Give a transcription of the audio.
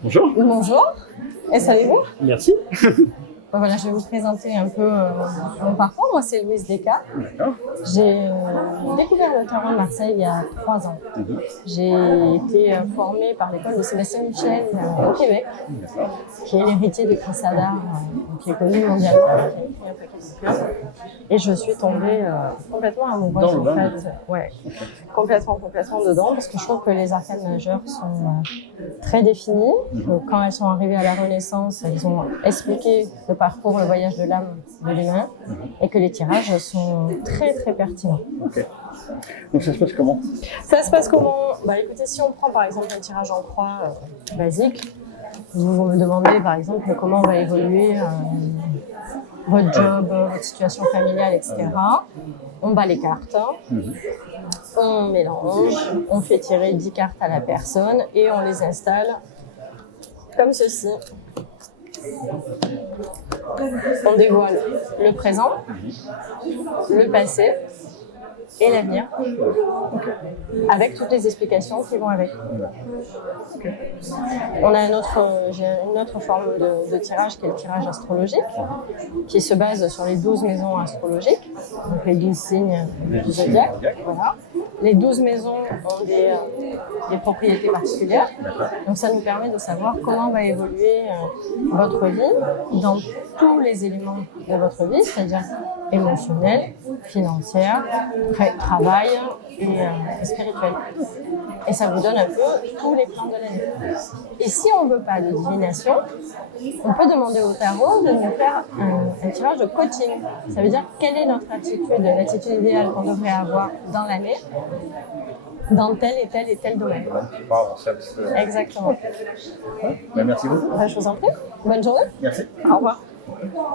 Bonjour. Bonjour, installez-vous. Merci. Voilà, je vais vous présenter un peu mon parcours. Moi, c'est Louise Descas. D'accord. J'ai découvert le tarot de Marseille il y a 3 ans. J'ai été formée par l'école de Sébastien Michel au Québec, qui est l'héritier de Chris Hadar, qui est connu mondialement, qui a écrit un paquet de bouquins. Et je suis tombée complètement amoureuse, en fait. Ouais, complètement dedans, parce que je trouve que les arcanes majeures sont très définies. Quand elles sont arrivées à la Renaissance, elles ont expliqué le parcours, le voyage de l'âme de l'humain, et que les tirages sont très pertinents. Ok. Donc ça se passe comment? Ça se passe comment? Bah écoutez, si on prend par exemple un tirage en croix basique, vous me demandez par exemple comment va évoluer votre job, votre situation familiale, etc. On bat les cartes, on mélange, on fait tirer 10 cartes à la personne et on les installe comme ceci. On dévoile le présent, le passé et l'avenir, avec toutes les explications qui vont avec. On a j'ai une autre forme de tirage qui est le tirage astrologique, qui se base sur les 12 maisons astrologiques, donc les 12 signes du zodiaque. Voilà. Les 12 maisons ont des propriétés particulières, donc ça nous permet de savoir comment va évoluer votre vie dans tous les éléments de votre vie, c'est-à-dire émotionnel, financière, travail et spirituel. Et ça vous donne un peu tous les plans de l'année. Et si on ne veut pas de divination, on peut demander au tarot de nous faire un tirage de coaching. Ça veut dire quelle est notre attitude, l'attitude idéale qu'on devrait avoir dans l'année, dans tel et tel domaine. Exactement. Merci beaucoup. Je vous en prie. Bonne journée. Merci. Au revoir.